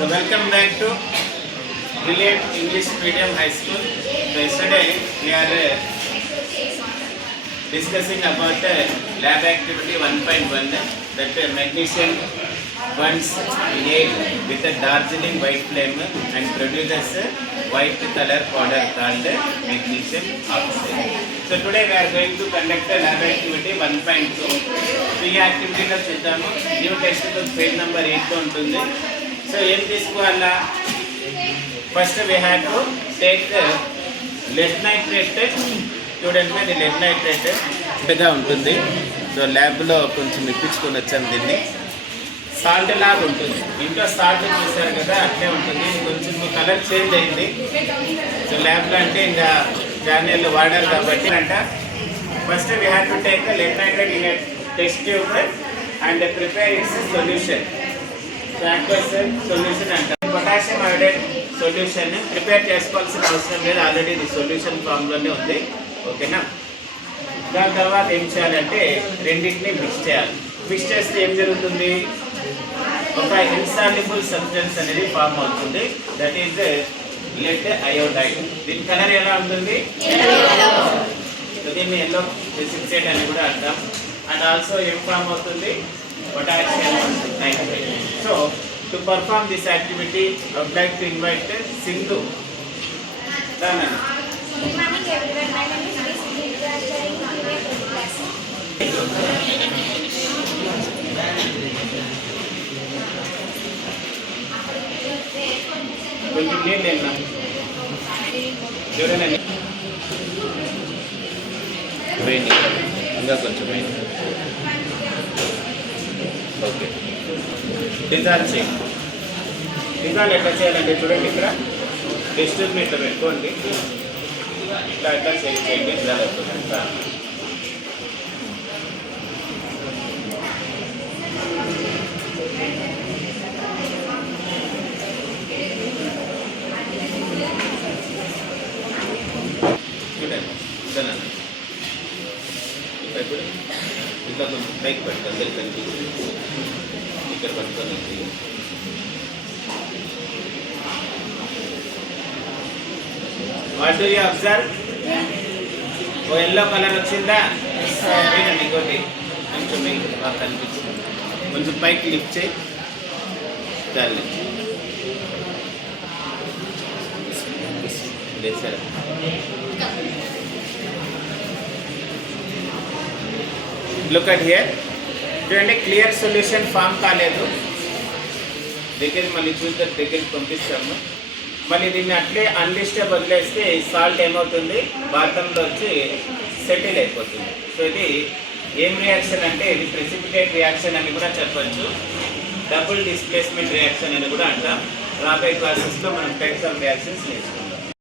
So welcome back to Brilliant English Medium High School. So yesterday we are discussing about lab activity 1.1 that magnesium burns in air with a Darjeeling white flame and produces white color powder called magnesium oxide. So today we are going to conduct a lab activity 1.2. So ఈ యాక్టివిటీలో చూద్దాము. New text book page number 8 ఉంటుంది. So ఏం తీసుకోవాలా? First we have to take lead nitrate. చూడండి, ఇది lead nitrate పెద్దగా ఉంటుంది. సో ల్యాబ్లో కొంచెం ఇప్పించుకొని వచ్చాము దీన్ని. సాల్ట్ లాగా ఉంటుంది. ఇంట్లో సాల్ట్ చూసారు కదా, అట్లే ఉంటుంది. కొంచెం కలర్ చేంజ్ అయింది. సో ల్యాబ్లో అంటే ఇంకా జార్నీలు వాడారు కాబట్టి అంట. First we have to take lead nitrate in test tube and prepare its solution. So aqueous solution అంట. పొటాషియం అయోడైడ్ సొల్యూషన్ ప్రిపేర్ చేసుకోవాల్సిన అవసరం లేదు, ఆల్రెడీ ఇది సొల్యూషన్ ఫామ్లోనే ఉంది. ఓకేనా? దాని తర్వాత ఏం చేయాలంటే రెండింటిని మిక్స్ చేయాలి. మిక్స్ చేస్తే ఏం జరుగుతుంది? ఒక ఇన్సాల్యుబుల్ సబ్స్టెన్స్ అనేది ఫామ్ అవుతుంది. That is lead iodide. దీని కలర్ ఎలా ఉంటుంది? దీన్ని ఎల్లో ప్రెసిపిటేట్ అని కూడా అంటాం. అండ్ ఆల్సో ఏం ఫామ్ అవుతుంది? Potassium nitrate. So to perform this activity I would like to invite Sindhu. Good morning everyone. My name is Sri. We are studying Junior class. కొంచెం నీళ్ళు లేనా? చూడండి, వేయండి, ఇంకా కొంచెం వేయండి. ఓకే, డిజాల్వ్ చేయండి. డిజాల్వ్ ఎట్లా చేయాలంటే చూడండి, ఇక్కడ డిస్ట్రిబ్యూట్ ఇట్లా పెట్టుకోండి. ఇట్లా ఎట్లా చేయండి, డిజాల్వ్ అవుతుంది. అంతా చూడండి. ఇదనండి, ఇప్పుడు ఇట్లా కొంచెం పైకి పెట్టి అందరికి కనిపించింది. ఇక్కడ పట్టుకొని వాట్ డూ యూ అబ్జర్వ్? ఓ ఎల్లో కలర్ వచ్చిందా? ఇంకోటి కొంచెం మీకు బాగా కనిపించింది. కొంచెం పైకి లిఫ్ట్ చేయి. చాలు, సరే. Look at here. చూడండి, క్లియర్ సొల్యూషన్ ఫామ్ కాలేదు. దగ్గరికి మళ్ళీ చూద్దాం, దగ్గరికి పంపిస్తాము. మళ్ళీ దీన్ని అట్లే అన్లిస్టెడ్ వదిలేస్తే సాల్ట్ ఏమవుతుంది? బాటంలో వచ్చి సెటిల్ అయిపోతుంది. సో ఇది ఏం రియాక్షన్ అంటే ఇది ప్రెసిపిటేట్ రియాక్షన్ అని కూడా చెప్పచ్చు. డబుల్ డిస్ప్లేస్మెంట్ రియాక్షన్ అని కూడా అంటాం. రాబోయే క్లాసెస్లో మనం టైప్స్ ఆఫ్ రియాక్షన్స్ నేర్చుకుంటాం.